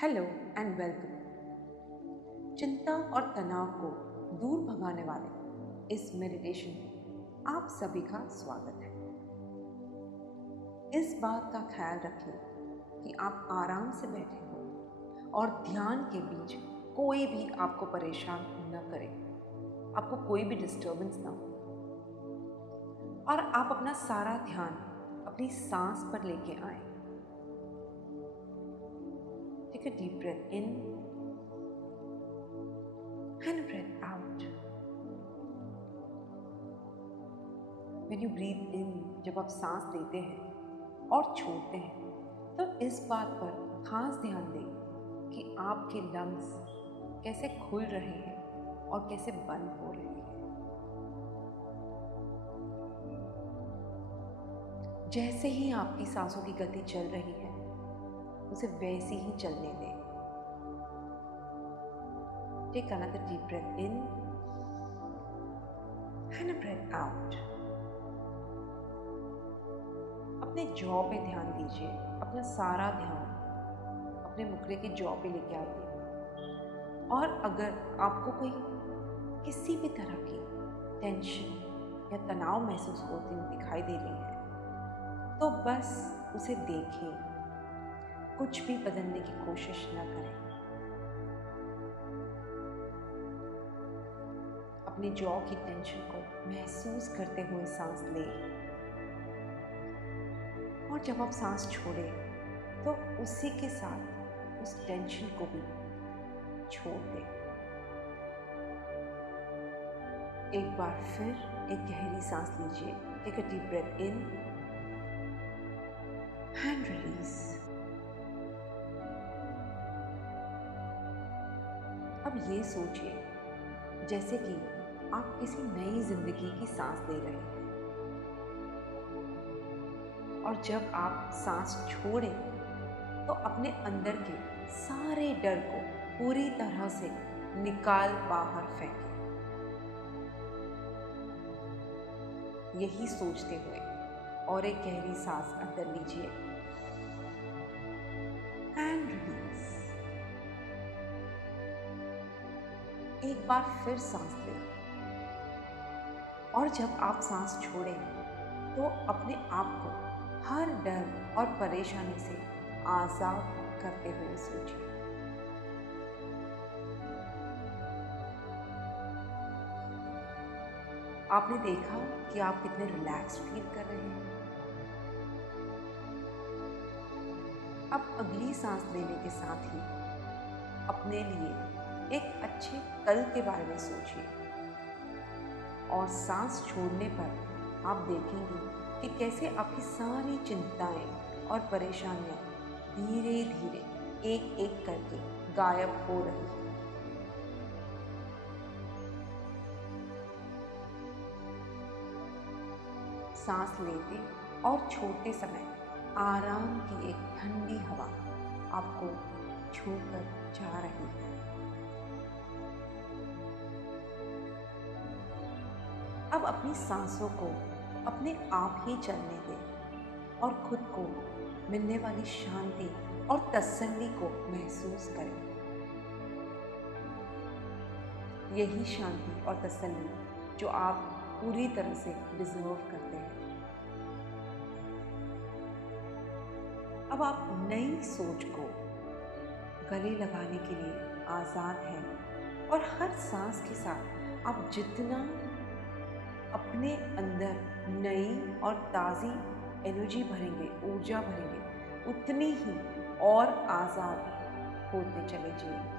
Hello and welcome. चिंता और तनाव को दूर भगाने वाले इस मेडिटेशन में आप सभी का स्वागत है। इस बात का ख्याल रखें कि आप आराम से बैठे हो और ध्यान के बीच कोई भी आपको परेशान न करे, आपको कोई भी डिस्टर्बेंस ना हो और आप अपना सारा ध्यान अपनी सांस पर लेके आए। Take a deep breath in and a breath out. When you breathe in, जब आप सांस लेते हैं और छोड़ते हैं तो इस बात पर खास ध्यान दें कि आपके लंग्स कैसे खुल रहे हैं और कैसे बंद हो रहे हैं। जैसे ही आपकी सांसों की गति चल रही है उसे वैसे ही चलने दें। Take another deep breath in and a breath out. अपने जॉ पे ध्यान दीजिए, अपना सारा ध्यान अपने मुखड़े की जॉ पे लेके आइए। और अगर आपको कोई किसी भी तरह की टेंशन या तनाव महसूस होती हुई दिखाई दे रही है तो बस उसे देखें, कुछ भी बदलने की कोशिश न करें। अपनी जॉ की टेंशन को महसूस करते हुए सांस लें और जब आप सांस छोड़ें तो उसी के साथ उस टेंशन को भी छोड़ दें। एक बार फिर एक गहरी सांस लीजिए। Take a deep breath in and release. अब ये सोचिए जैसे कि आप किसी नई जिंदगी की सांस ले रहे हैं और जब आप सांस छोड़ें तो अपने अंदर के सारे डर को पूरी तरह से निकाल बाहर फेंकें। यही सोचते हुए और एक गहरी सांस अंदर लीजिए एंड रिलीज। एक बार फिर सांस लें और जब आप सांस छोड़ें तो अपने आप को हर डर और परेशानी से आजाद करते हुए सोचिए। आपने देखा कि आप कितने रिलैक्स फील कर रहे हैं। अब अगली सांस लेने के साथ ही अपने लिए एक अच्छे कल के बारे में सोचिए और सांस छोड़ने पर आप देखेंगे कि कैसे आपकी सारी चिंताएं और परेशानियां धीरे धीरे एक एक करके गायब हो रही हैं। सांस लेते और छोड़ते समय आराम की एक ठंडी हवा आपको छूकर जा रही है। अब अपनी सांसों को अपने आप ही चलने दें और खुद को मिलने वाली शांति और तसल्ली को महसूस करें। यही शांति और तसल्ली जो आप पूरी तरह से डिजर्व करते हैं। अब आप नई सोच को गले लगाने के लिए आज़ाद हैं और हर सांस के साथ आप जितना अपने अंदर नई और ताज़ी एनर्जी भरेंगे, ऊर्जा भरेंगे, उतनी ही और आज़ाद होते चले जाइए।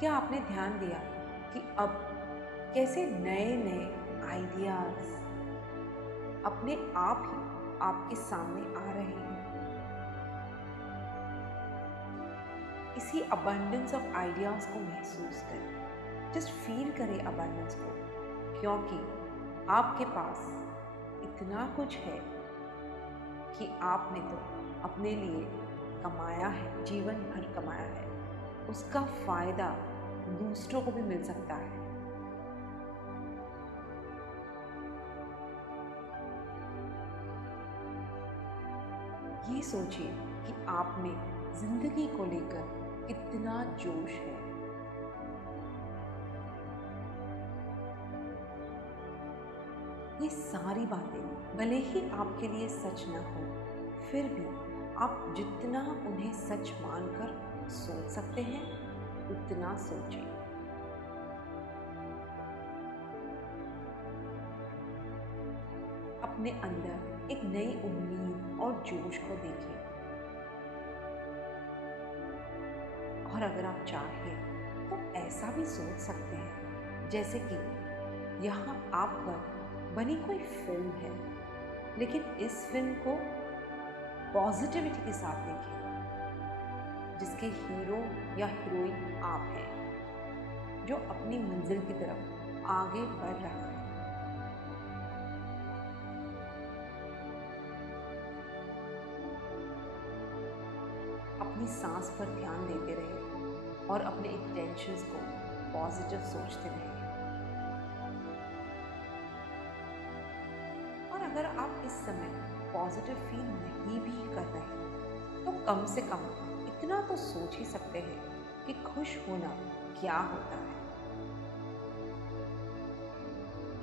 क्या आपने ध्यान दिया कि अब कैसे नए नए आइडियाज अपने आप ही आपके सामने आ रहे हैं? इसी अबंडेंस ऑफ आइडियाज को महसूस करें। जस्ट फील करें अबंडेंस को, क्योंकि आपके पास इतना कुछ है कि आपने तो अपने लिए कमाया है, जीवन भर कमाया है, उसका फायदा दूसरों को भी मिल सकता है। ये सोचिए कि आप में जिंदगी को लेकर कितना जोश है। ये सारी बातें भले ही आपके लिए सच न हो, फिर भी आप जितना उन्हें सच मानकर सोच सकते हैं उतना सोचिए। अपने अंदर एक नई उम्मीद और जोश को देखिए। और अगर आप चाहें तो ऐसा भी सोच सकते हैं जैसे कि यहाँ आप पर बनी कोई फिल्म है, लेकिन इस फिल्म को पॉजिटिविटी के साथ देखें, जिसके हीरो या हीरोइन आप हैं, जो अपनी मंजिल की तरफ आगे बढ़ रहा है। अपनी सांस पर ध्यान देते रहिए और अपने इंटेंशंस को पॉजिटिव सोचते रहिए। और अगर आप इस समय पॉजिटिव फील नहीं भी कर रहे तो कम से कम इतना तो सोच ही सकते हैं कि खुश होना क्या होता है।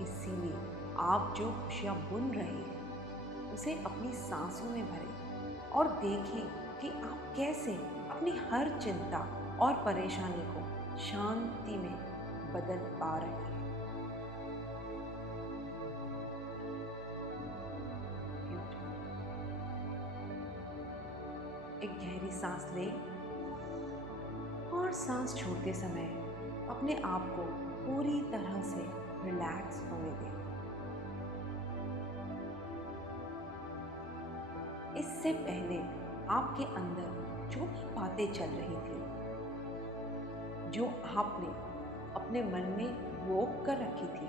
इसीलिए आप जो खुशियां बुन रहे हैं उसे अपनी सांसों में भरें और देखें कि आप कैसे अपनी हर चिंता और परेशानी को शांति में बदल पा रहे हैं। एक गहरी सांस लें और सांस छोड़ते समय अपने आप को पूरी तरह से रिलैक्स होने दें। इससे पहले आपके अंदर जो भी बातें चल रही थी, जो आपने अपने मन में रोक कर रखी थी,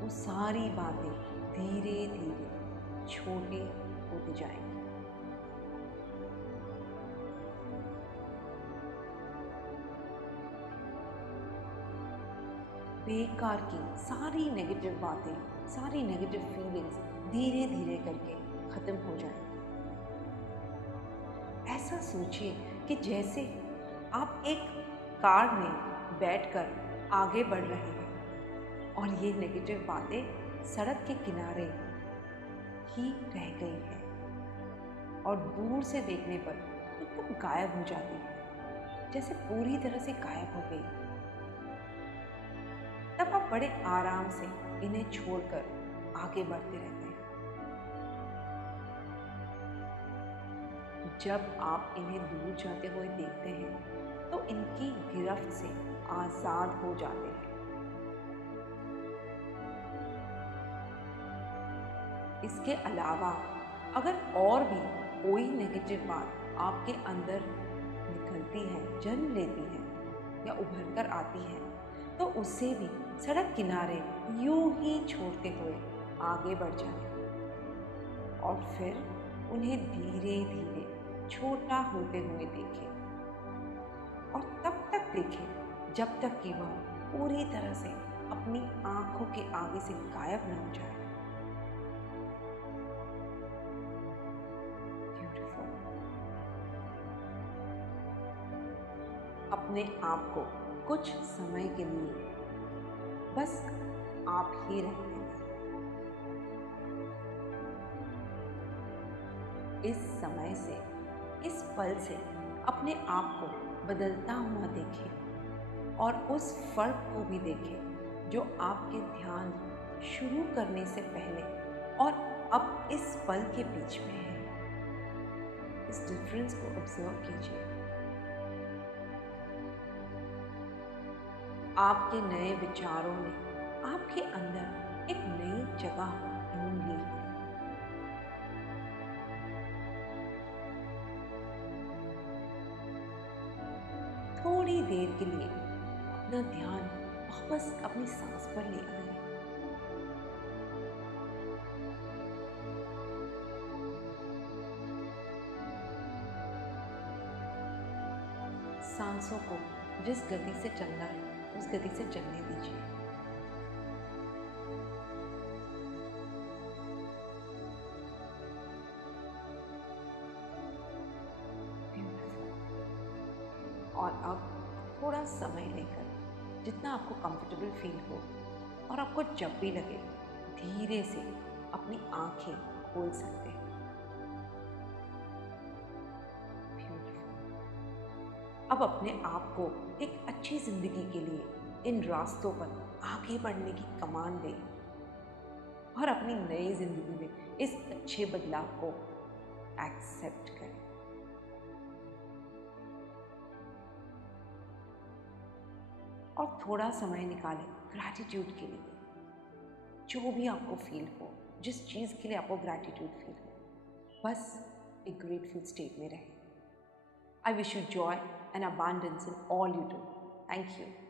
वो सारी बातें धीरे धीरे छोटी होती जाएंगी। बेकार की सारी नेगेटिव बातें, सारी नेगेटिव फीलिंग्स धीरे धीरे करके खत्म हो जाएंगी। ऐसा सोचिए कि जैसे आप एक कार में बैठकर आगे बढ़ रहे हैं और ये नेगेटिव बातें सड़क के किनारे ही रह गई हैं और दूर से देखने पर एकदम गायब हो जाती है, जैसे पूरी तरह से गायब हो गई। तब आप बड़े आराम से इन्हें छोड़कर आगे बढ़ते रहते हैं। जब आप इन्हें दूर जाते हुए देखते हैं तो इनकी गिरफ्त से आजाद हो जाते हैं। इसके अलावा अगर और भी कोई नेगेटिव बात आपके अंदर निकलती है, जन्म लेती है या उभर कर आती है, तो उसे भी सड़क किनारे यूं ही छोड़ते हुए आगे बढ़ जाएं और फिर उन्हें धीरे धीरे छोटा होते हुए देखें और तब तक देखें जब तक कि वह पूरी तरह से अपनी आंखों के आगे से गायब न हो जाए। ब्यूटीफुल। अपने आप को कुछ समय के लिए बस आप ही रहते हैं। इस समय से, इस पल से अपने आप को बदलता हुआ देखें और उस फर्क को भी देखें जो आपके ध्यान शुरू करने से पहले और अब इस पल के बीच में है। इस डिफरेंस को ऑब्जर्व कीजिए। आपके नए विचारों ने आपके अंदर एक नई जगह ढूंढ ली है। थोड़ी देर के लिए अपना ध्यान वापस अपनी सांस पर ले आए। सांसों को जिस गति से चलना है उस गति से चलने दीजिए। थोड़ा समय लेकर जितना आपको कंफर्टेबल फील हो और आपको जब भी लगे धीरे से अपनी आंखें खोल सकते हैं। ब्यूटीफुल। अब अपने आप को एक अच्छी जिंदगी के लिए इन रास्तों पर आगे बढ़ने की कमांड दें और अपनी नई जिंदगी में इस अच्छे बदलाव को एक्सेप्ट करें। और थोड़ा समय निकालें ग्रैटिट्यूड के लिए। जो भी आपको फील हो, जिस चीज़ के लिए आपको ग्रैटिट्यूड फील हो, बस एक ग्रेटफुल स्टेट में रहें। I wish you Joy and abundance in all you do. Thank you.